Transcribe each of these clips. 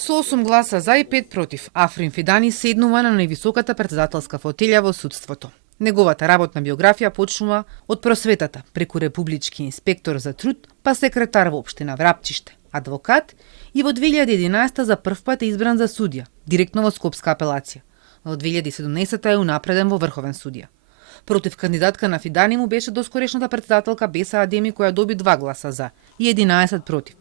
Со 8 гласа за и 5 против, Африн Фидани седнува на највисоката претседателска фотелја во судството. Неговата работна биографија почнува од просветата, преку републички инспектор за труд, па секретар во општина Врапчиште, адвокат и во 2011 за прв пат е избран за судија, директно во Скопска апелација. Во 2017 е унапреден во Врховен судија. Против кандидатка на Фидани му беше доскорешната претседателка Беса Адеми, која доби 2 гласа за и 11 против.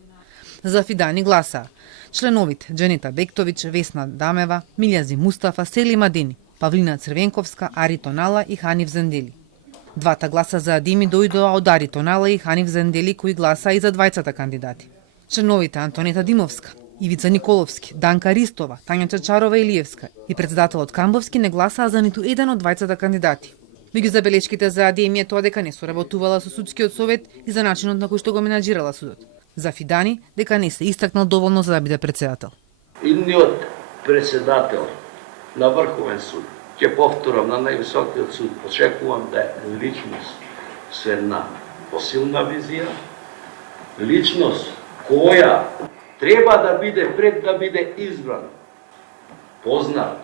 За Фидани гласаа членовите Дженита Бектович, Весна Дамева, Милјази Мустафа, Сели Мадени, Павлина Црвенковска, Ари Тонала и Ханиф Зендели. Двата гласа за Адеми дојдоа од Ари Тонала и Ханиф Зендели, кои гласаа и за двајцата кандидати. Членовите Антонита Димовска, Ивица Николовски, Данка Ристова, Тања Чачарова Илиевска и претседателот Камбовски не гласаа за ниту еден од двајцата кандидати. Меѓу забелешките за Адеми е тоа дека не соработувала со судскиот совет и за начинот на кој што го менаџирала судот. За Фидани дека не се истакнал доволно за да биде претседател. Идниот претседател на Врховен суд, ќе повторам, на највисокиот суд, очекувам да е личност со една посилна визија, личност која треба да биде пред да биде избран, познат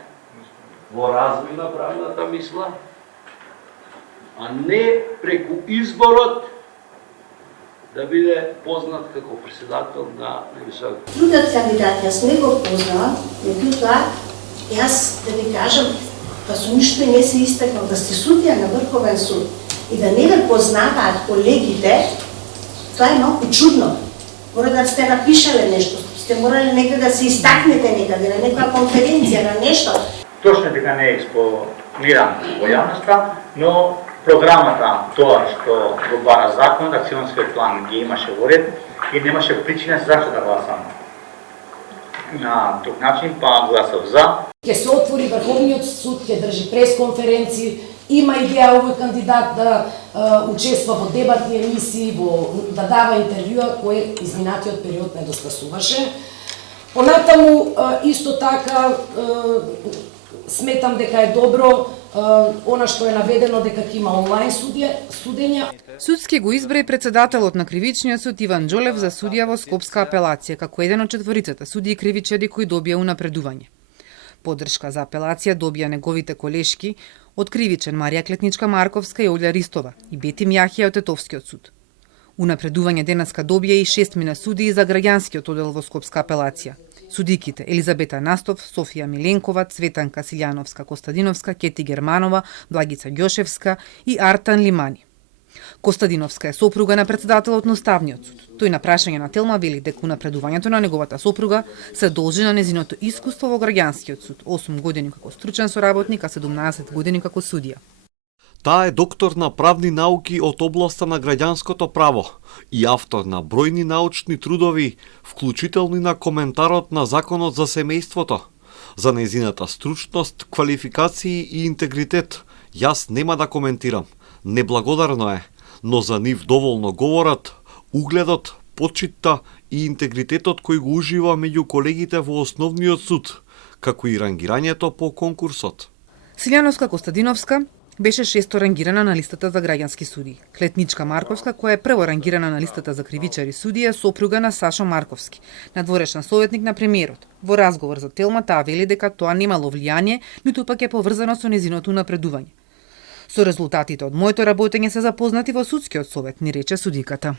во развој на правната мисла, а не преку изборот да биде познат како претседател на највисокиот. Другиот кандидат јас не го познавам, меѓутоа јас да ви кажам, па со ништо не се истакнал да сте судија на Врховен суд и да не ве познаваат колегите, тоа е малку чудно. Мора да сте напишале нешто, сте морали некаде да се истакнете некаде на некоја конференција, на нешто. Точно дека не е експониран во јавноста, но програмата, тоа што го бара закон, акционскиот план ги имаше во ред и немаше причина зашто да гласам. На тој начин па гласав за. Ќе се отвори Врховниот суд, ќе држи пресконференции, има идеја овој кандидат да учества во дебатни емисии, да дава интервјуа кој изминатиот период не достасуваше. Понатаму исто така сметам дека е добро она што е наведено дека ќе има онлайн судења. Судски го избра и претседателот на Кривичниот суд Иван Џолев за судија во Скопска апелација, како еден од четворицата судии кривичари кои добија унапредување. Поддршка за апелација добија неговите колешки од Кривичен Марија Клетничка Марковска и Олја Ристова и Бети Мјахија од Тетовскиот суд. Унапредување денеска добија и 6 мина судии за граѓанскиот оддел во Скопска апелација. Судиките Елизабета Настов, Софија Миленкова, Цветанка Силјановска Костадиновска, Кети Германова, Благица Ѓошевска и Артан Лимани. Костадиновска е сопруга на претседателот на Уставниот суд. Тој на прашање на Телма вели дека унапредувањето на неговата сопруга се должи на незиното искуство во граѓанскиот суд, 8 години како стручен соработник, а 17 години како судија. Таа е доктор на правни науки од областа на граѓанското право и автор на бројни научни трудови, вклучително и на коментарот на Законот за семејството. За незината стручност, квалификации и интегритет јас нема да коментирам. Неблагодарно е, но за нив доволно говорат, угледот, почитта и интегритетот кој го ужива меѓу колегите во Основниот суд, како и рангирањето по конкурсот. Силјановска Костадиновска беше 6-то рангирана на листата за граѓански судии. Клетничка Марковска, која е прво рангирана на листата за кривичари судија, сопруга на Сашо Марковски, надворешен советник на премиерот. Во разговор за Телма таа вели дека тоа немало влијание, ниту пак е поврзано со незиното напредување. Со резултатите од моето работење се запознати во судскиот совет, ни рече судиката.